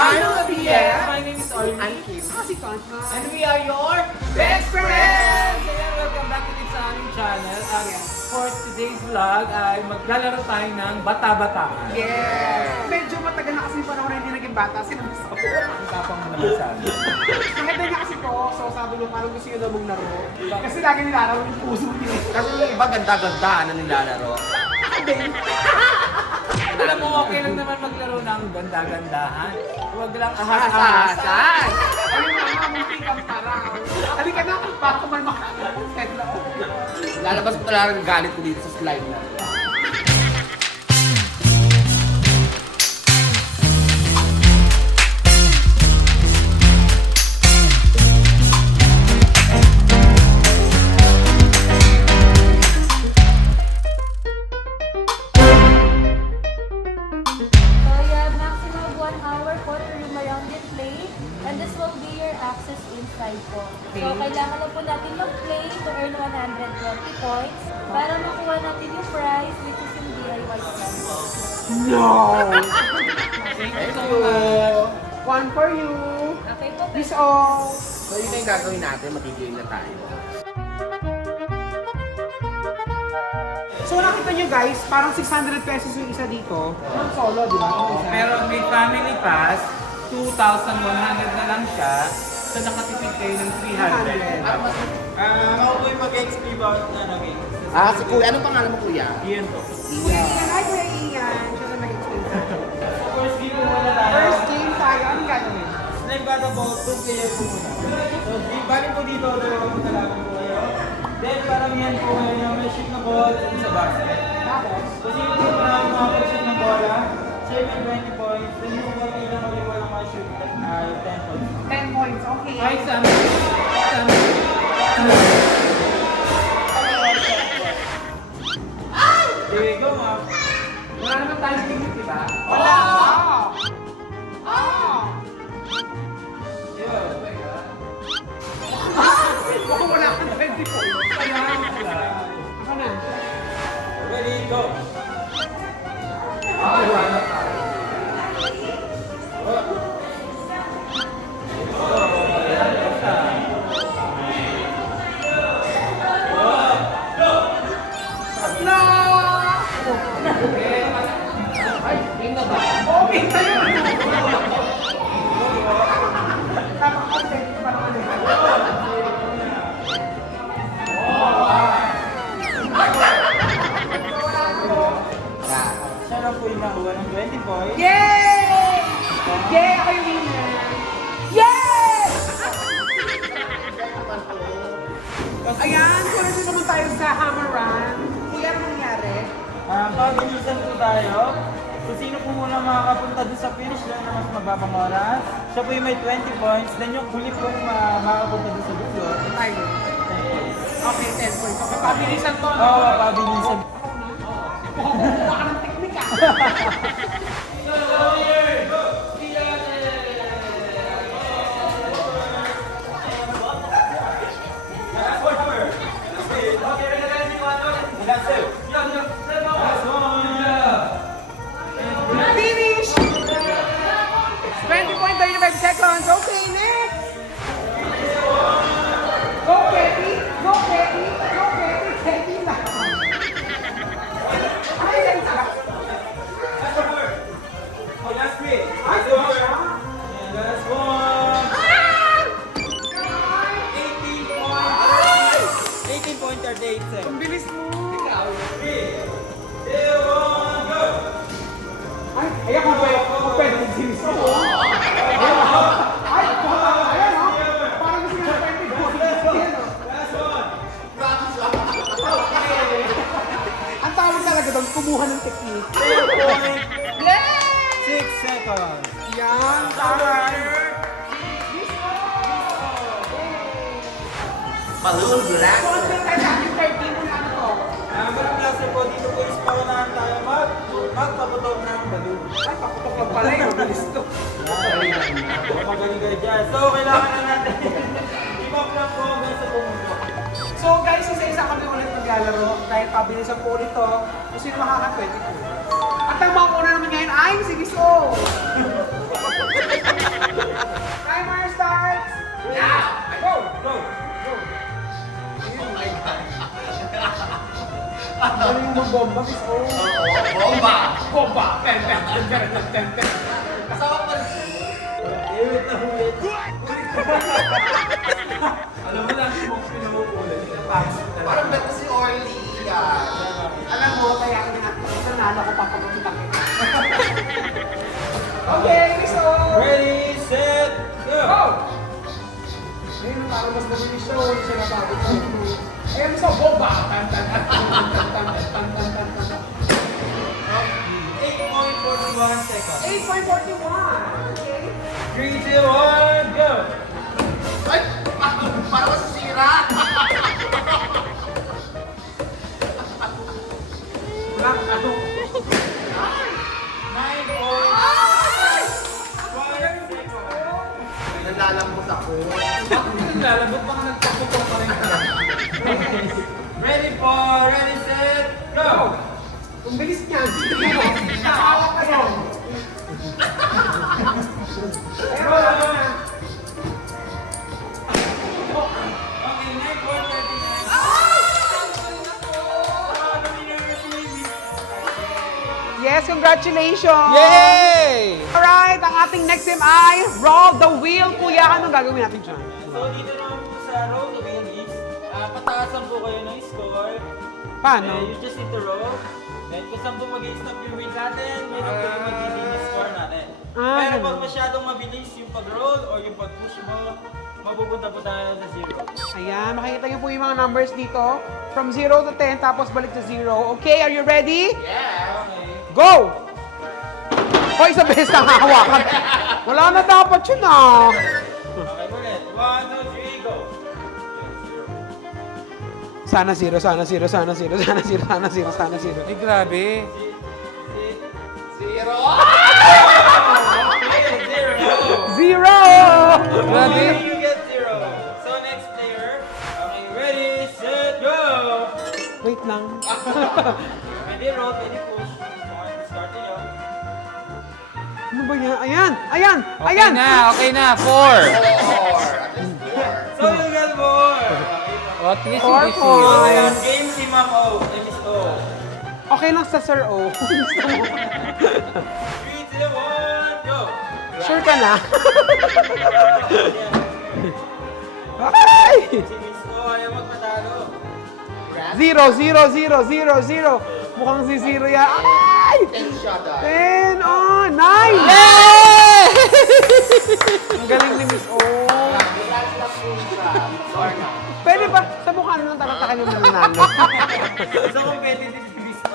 Hello, BS! My name is Orly. I'm Kim. And we are your best friends! Ayan, welcome back ulit sa aming channel. For today's vlog ay maglalaro tayo ng bata-bataan. Yes! Medyo matagal na kasi yung panahon na hindi naging bata. Sinabi ko. Ang tapang mo naman sa amin. Kahit na kasi ko, so sabi nung parang gusto nyo daw mong laro. Kasi lagi nilalaro yung puso niyo. Kasi yung iba ganda-ganda na nilalaro. Alam mo, okay lang naman maglaro ng ganda-gandahan. Huwag lang Ahas-ahasan! Ayun na nga, munti kang parang. Halika na, para kumal makakapagpet na. Lalabas ko talaga ng galit ko dito sa slide na. So you have maximum of 1 hour po to roam around and play. And this will be your access inside po. So kailangan na po natin mag-play to earn 120 points para makuha natin yung prize which is yung DIY stand. No! Thank Thank so you! much. One for you. Okay po. This all. So yun na yung gagawin natin, magiging na tayo. So nakita nyo guys, parang 600 pesos yung isa dito. Yung solo, di ba? Yung isa. Pero may family pass, 2,100 na lang siya. So nakatipid kayo ng 300. Ako po yung mag-XP bout na naging. Ah, si Kuya, anong pangalan mo Kuya? Iyan po. Kuya Ian, hi Kuya Ian. Siya na mag-explain. First game po muna tayo. First game tayo, anong gagawin? Snake battle ball, 2 players po muna. So, bali po dito, dalawang talaga po kayo. Then, paramihan po kayo yung may shoot na ball at sa basket. Tapos? So, sino po marami makapag-shoot ng bola, siya may 20 points. Then, yung mga ilang ulit wala makashoot, 10 points. 10 points, okay. Hi, Sam. Here we go, ma'am. Wala naman tayong limit, di ba? Wala! Ah! Yun. Baka wala kang 20 points. Kaya wala. Ako na. Ready, go. No! Okay, tayo! Napaka-upset pa naman Siya lang po yung nakuha ng 20 points. Yay! Yay! Ako yung winner! Yay! Ayan, sunod na naman tayo sa Hammer Run. Kuya, ano nangyari? Pabilisan po tayo. So, sino po muna makakapunta dun sa finish line na mas mababang oras? Siya po yung may 20 points. Then yung huli po yung makakapunta dun sa dulo. Tayo. 10 points. Okay, 10 points. Okay, pabilisan to. no? Oo, pabilisan. Kumuha ka ng teknik ah. Finish! 20.35 seconds. Okay, next! Go, Ketty! Go, Ketty! Go, Ketty! Ketty na! Ay, yan sa... Last one. 18.38 seconds. Ang bilis mo! 3, 2, 1, go! Ay, ayan ko ba yung pwede ng series ko? Ay, ayan o! Parang gusto nyo pwede ko. Last one. Ang tawag talaga doon, kumuha ng technique. 6 seconds. Yan, tawag. Balloon, relax. So, ang tayo sa ating 13 kung ano to? Mga klase po, dito po is paunahan tayo magpaputok ng balloon. Ay, paputok lang pala eh. Mabilis to. Magaling kayo dyan. So, kailangan na natin i-pop lang po hanggang sa pumutok. So guys, isa-isa kami ulit maglalaro. Dahil pabilisan po ulit to. Kung sino makaka-20 po. At ang mga una naman ngayon ay si Biso. Ano yung bomba? Miss O. Bomba! Bomba! Ten. Kasama pa rin. Iwit na ulit. Alam mo lang, kung pinuulit, pinapasok talaga. Parang bet si Orly. Alam mo, kaya ako nanalo ko papagputan kita. Okay, Miss O. Ready, set, go! Go! Ngayon, parang mas mabilis siya. Hindi siya napagod. Ayan, Miss O. Bomba! Tan. 8.41 seconds. 8.41. Okay. 3, 2, 1, go! Ay! Parang masisira. Wala, ano? 9.5 seconds. Nalalambot ako. Bakit hindi lalabot? Baka nagpapupong pa rin ka. Ready, set, go! Ang bilis niyan. Nakakawak ka yan. Ayan, wala na. Okay, 9.39. Yes, congratulations! Yay! Alright, ang ating next team ay Roll the Wheel. Kuya, anong gagawin natin dyan? So dito naman po sa roll the wheel is, pataasan po kayo ng score. Paano? You just need to roll. Then kung saan po mag-stop yung wheel natin, meron po yung magiging yung score natin. Ah, Pero ganun. pag masyadong mabilis yung pag-roll or yung pag-push mo, mapupunta po tayo sa 0. Ayan, makikita niyo po yung mga numbers dito. From 0 to 10, tapos balik to 0. Okay, are you ready? Yeah. Okay. Go! Hoy, sa beses na hawakan. Wala na dapat yun ah. Okay, ulit. 1, 2, 3, go! Sana 0, sana 0, sana 0, sana 0, sana 0, sana 0. Ay, grabe. Zero. Okay, 0. 0! Grabe. You get 0. So next player. Okay, ready, set, go! Wait lang. Pwede roll, pwede push. Start nyo. Ano ba yan? Ayan! Ayan! Okay Ayan! okay na. 4. Four. At least four. So you got more. O, at least Four hindi points. So, zero. game si Ma'am O. Miss O. Okay lang sa Sir O. 3, 2, 1, go! Sure ka na? Yan. Ay! Si Miss O ayaw magpatalo. 0, 0, 0, 0, 0. Mukhang si 0 yan. Ay! 10 shot 10 on! 9! Yay! Ang galing ni Miss O. Pwede ba? Sa mukha na lang tatatakan yung mananalo. So competitive si Miss O.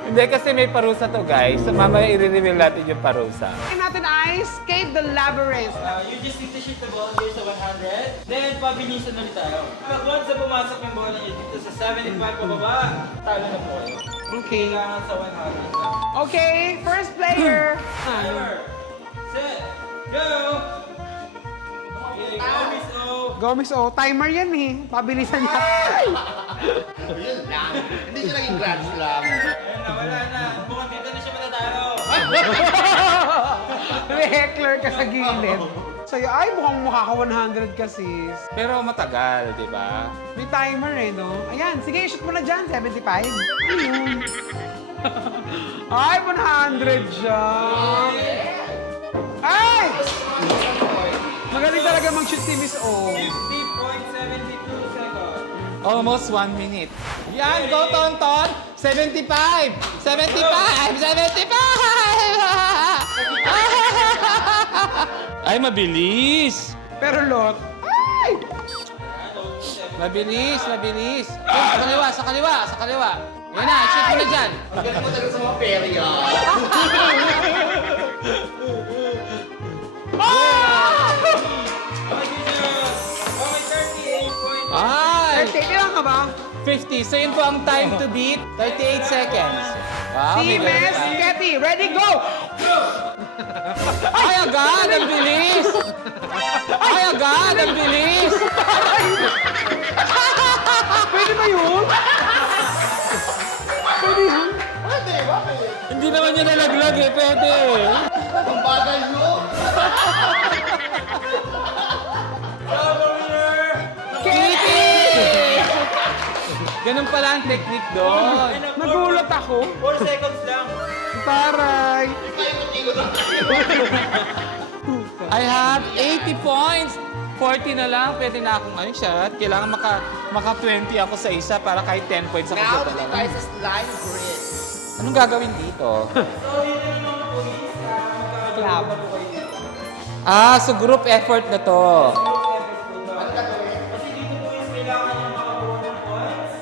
Hindi kasi may parusa to guys. So mamaya i-reveal natin yung parusa. Ang natin ay Escape the Labyrinth. You just need to shoot the ball here sa 100. Then, pabilisan ulit tayo. Pag once na pumasok yung bola niyo dito sa 75 pababa, talo na po kayo. Okay. Kailangan sa 100 na. Okay, first player. Timer. Set. Go! Okay, go Miss O. Go, Miss O. Timer yan eh. Pabilisan niya. Yun lang. Hindi siya naging grand slam. Ayun na, wala na. Mukhang dito na siya matatalo. May heckler ka sa gilid. Sa'yo, ay mukhang mukha ka 100 ka sis. Pero matagal, di ba? May timer eh, no? Ayan, sige, shoot mo na dyan. 75. Ayun. Ay, 100 siya. Ay! Magaling talaga mag-shoot si Miss O. 50.72 seconds. Almost 1 minute. Yan, go Tonton! 75! 75! 75! Ay, mabilis! Pero lot. Ay! Mabilis, mabilis. Oh, sa kaliwa, sa kaliwa, sa kaliwa. Yan na, shoot mo na dyan. Ang galing mo talaga sa mga perya. Ay! 30, ilan ka ba? 50. So yun po ang time to beat. 38 seconds. Wow, Si may ganun Miss pa. Ketty, ready, go! Ay, agad! Ang bilis! Ay, agad! Ang bilis! Pwede ba yun? Pwede yun? Pwede, bakit? Hindi naman niya nalaglag eh. Pwede. Ang bagal nyo. Kitty! Ganun pala ang technique doon. Nagulat ako. 4 seconds lang. Taray. I have 80 points. 40 na lang, pwede na akong shot. Kailangan maka 20 ako sa isa para kahit 10 points ako sa Now, dito dalawa. tayo sa slime grid. Anong gagawin dito? Club. So group effort na to. Kasi dito po is kailangan nyo makakuha ng points.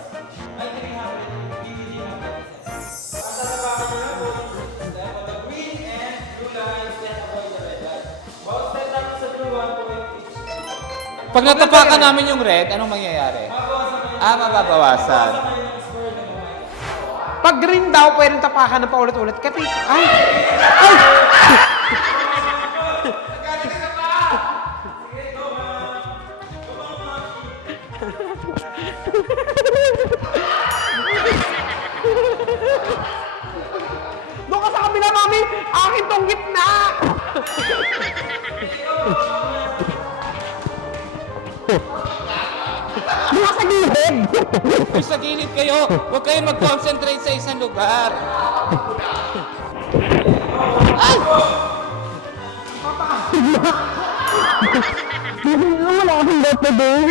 Ay, 300 BBG na pesos. At tatapakan nyo lang voting system on the green and blue lines then avoid the red line. Bawat set natin sa blue 1 point each. Pag natapakan namin yung red, anong mangyayari? Mababawasan. Pag green daw, pwedeng tapakan ng paulit-ulit. Kasi, ay! Ay! Doon ka sa kabila, mami! Akin tong gitna! Doon ka sa gilid! Kung sa gilid kayo, huwag kayong mag-concentrate sa isang lugar. Wala akong birthday day.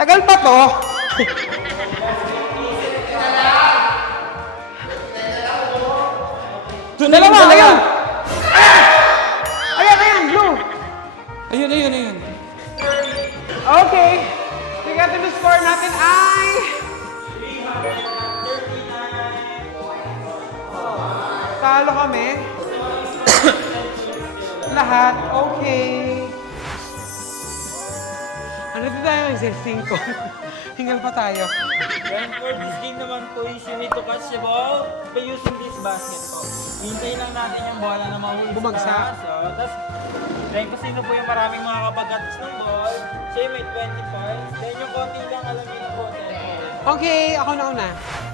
Tagal pa to. Doon na lang, Dalawa, dalawa. ayun. Ayan, blue. Ayun. Okay. Tingnan yung score natin ay... Talo kami. Lahat. Okay. Ano dito tayo? 5. Hingal pa tayo. And for this game naman po is you need to catch the ball by using this basket po. Hintayin lang natin yung bola na mahuli Bumagsak. So, tapos, then kung sino po yung maraming makakapag-catch ng ball, siya yung may 20 points. Then yung konti lang alam niyo na po. 10 points. Okay, ako na una.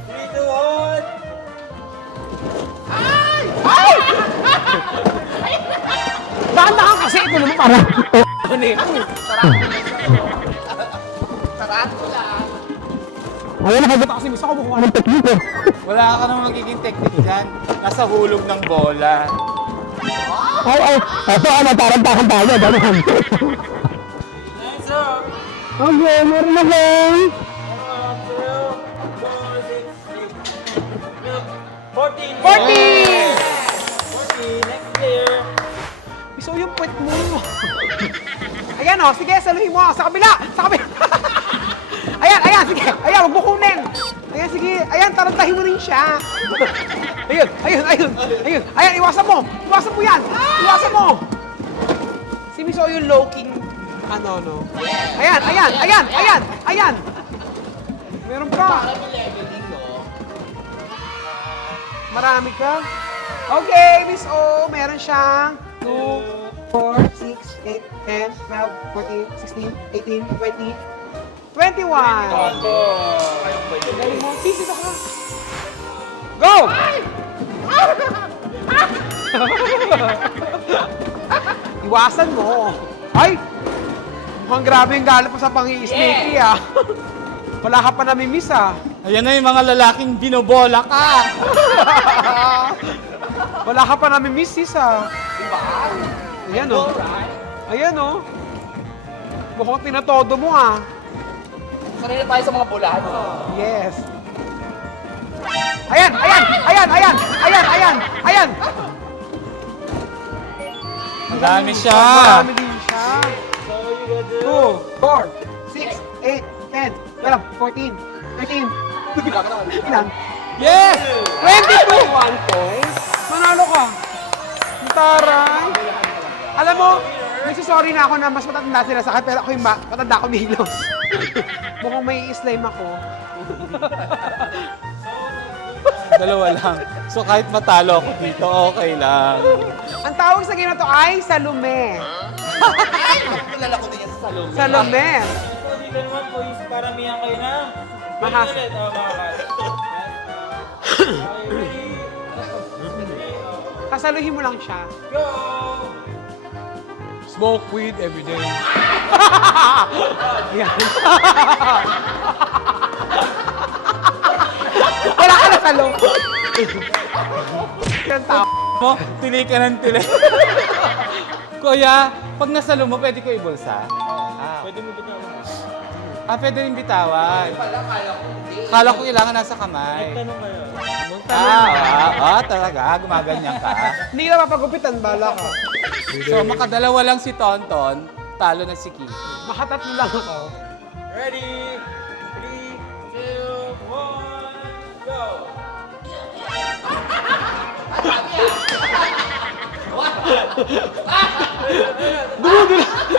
3, 2, 1. Dahan-dahan kasi ito naman para. Ano yun? Tarantula. Ayun, nakagot ako si Miss ako bukuha ng tekniko. Wala ka nang magiging technique dyan. Nasa hulog ng bola. Ay. Ito ano, tarantakan tayo. Gano'n. Nice up. Okay, meron na lang. 14. 40! 40. Next player. Miss, yung puwet mo. Ayan o, sige, saluhin mo. Sa kabila. Ayan, sige. Ayan, huwag mo kunin. Ayan, sige. Ayan, tarantahin mo rin siya. Ayan, iwasan mo. Iwasan mo yan. Iwasan mo. Si Miss O yung low-king, no. Ayan. Meron pa. Para may leveling, no? Marami ka. Okay, Miss O, meron siyang 2, 4, 6, 8, 10, 12, 14, 16, 18, 20, 21. Galing mo. Sisito ka. Go! Iwasan mo. Ay! Mukhang grabe yung galit mo sa pang-i-snaky, ah. Wala ka pa namimiss, ah. Ayan na yung mga lalaking binobola ka. Wala ka pa namimiss, sis, ah. Ayan, oh. Ayan, oh. Mukhang tinatodo mo, ah. Sanay na tayo sa mga bulahan. Yes. Ayan! Ang dami siya. Marami din siya. So you go 2, do. 4, 6, 8, 10, 12, 14, 13. Ilan? Yes! 22! 1 point. Manalo ka. Ang taray. Alam mo, nagsisorry na ako na mas matanda sila sa akin, pero ako yung matanda ko milos. Mukhang may slime ako. Dalawa lang. So kahit matalo ako dito, okay lang. Ang tawag sa game na to ay Salome. Ay, kilala ko din yan sa salon. Salome. So dito naman po is paramihan kayo na. Mahas. Ulit, mahas. Okay, ready? Kasaluhin mo lang siya. Go! Smoke weed every day. Yan. Wala ka na sa loob. Yan tao. Mo, tili ka ng tili. Kuya, pag nasa mo, pwede ko ibulsa? Pwede mo bitawan. Pwede rin bitawan. Kala ko kailangan nasa kamay. Tanong kayo. Talaga, gumaganyan ka. Hindi ka mapagupitan, bala ka. So, makadalawa lang si Tonton, talo na si Kiki. Makatatlo lang ako. Ready? 3, 2, 1, go!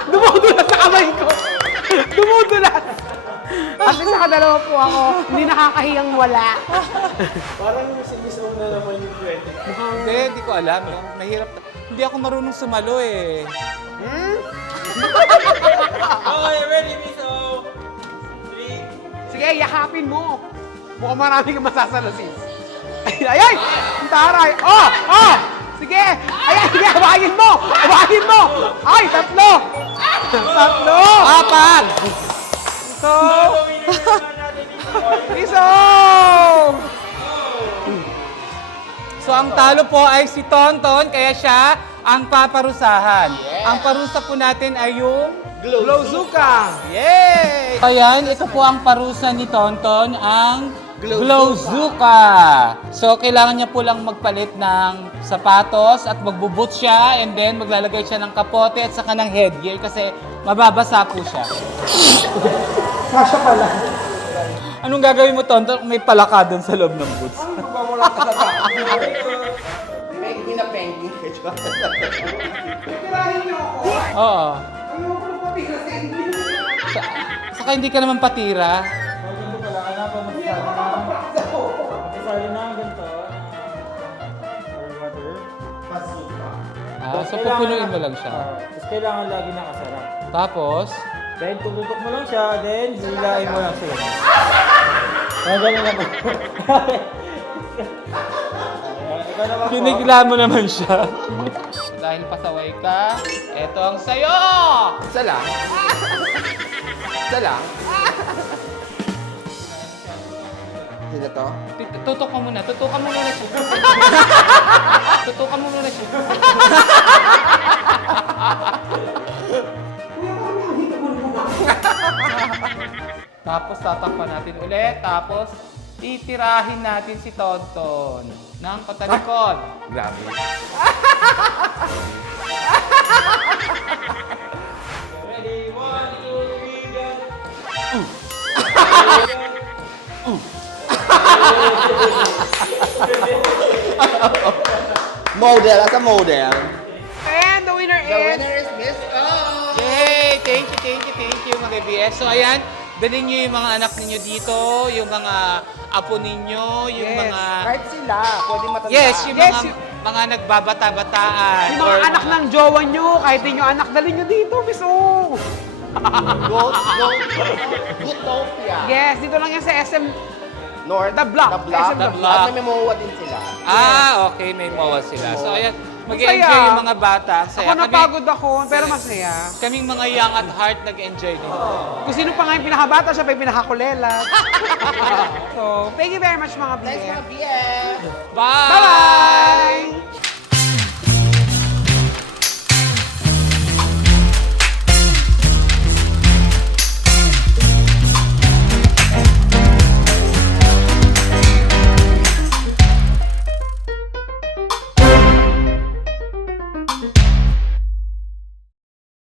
Dumudulas sa kamay ko. Dumudulas. At least nakadalawa po ako. Hindi nakakahiyang wala. Parang Miss O na naman yung 20. Hindi ko alam. Mahirap. Hindi ako marunong sumalo eh. Okay, ready, Miss O? 3, Sige, yakapin mo. Mukhang marami kang masasalasin. Ay! Ang taray! Oh! Oh! Sige! Ay! Sige! Hawakin mo! Hawakin mo! Ay! Tatlo! Tatlo! Apat! So! natin yung Iso! So, ang talo po ay si Tonton, kaya siya ang paparusahan. Ang parusa po natin ay yung Glowzuka! Yay! Ayan, ito po ang parusa ni Tonton, ang Glowzuka. So, kailangan niya po lang magpalit ng sapatos at magbubut siya and then maglalagay siya ng kapote at saka ng headgear kasi mababasa po siya. Sasha pala. Anong gagawin mo, Tonton, kung may palaka doon sa loob ng boots? Penguin na penguin. Tirahin niyo ako. Oo. Ayoko na patira sa inyo. Saka hindi ka naman patira. ganito pala, hanapan mo sa Masali na ganito. Or water. So, pupunuin mo lang siya. Tapos kailangan lagi nakasarap. Tapos, Then, tututok mo lang siya, then, hilain mo lang siya. Ganun lang. Ikaw naman po. pinigla mo naman siya. Dahil pasaway ka, eto ang sayo! Isa lang. Isa lang. Sino to? Tutok mo muna. Tutukan mo muna siya. Tutukan mo muna siya. Tapos tatakpan natin ulit. Tapos titirahin natin si Tonton ng patalikod. Grabe. Ready? 1, 2, 3, go! Model, as a model. And the winner The is... winner is Miss O. Yay! Thank you mga BS. So ayan, dalhin nyo yung mga anak ninyo dito, yung mga apo ninyo, yung Yes. mga... Kahit sila, pwede matanda. Yes, yung Yes, mga nagbabata-bataan. Yung mga or anak ng jowa nyo, kahit di nyo anak, dalhin nyo dito, Miss O. Goodtopia. Yes, dito lang yan sa SM. North. The Block. The Block. SM The Block. At may mamuha din sila. Okay, may MOA sila. So ayan, Saya. mag-enjoy yung mga bata. Ang saya. Ako napagod ako, pero masaya. Kaming mga young at heart nag-enjoy din. Kung sino pa nga yung pinakabata, siya pa yung pinakakulela. So, thank you very much mga Thanks BF. mga BF. Bye! Bye-bye!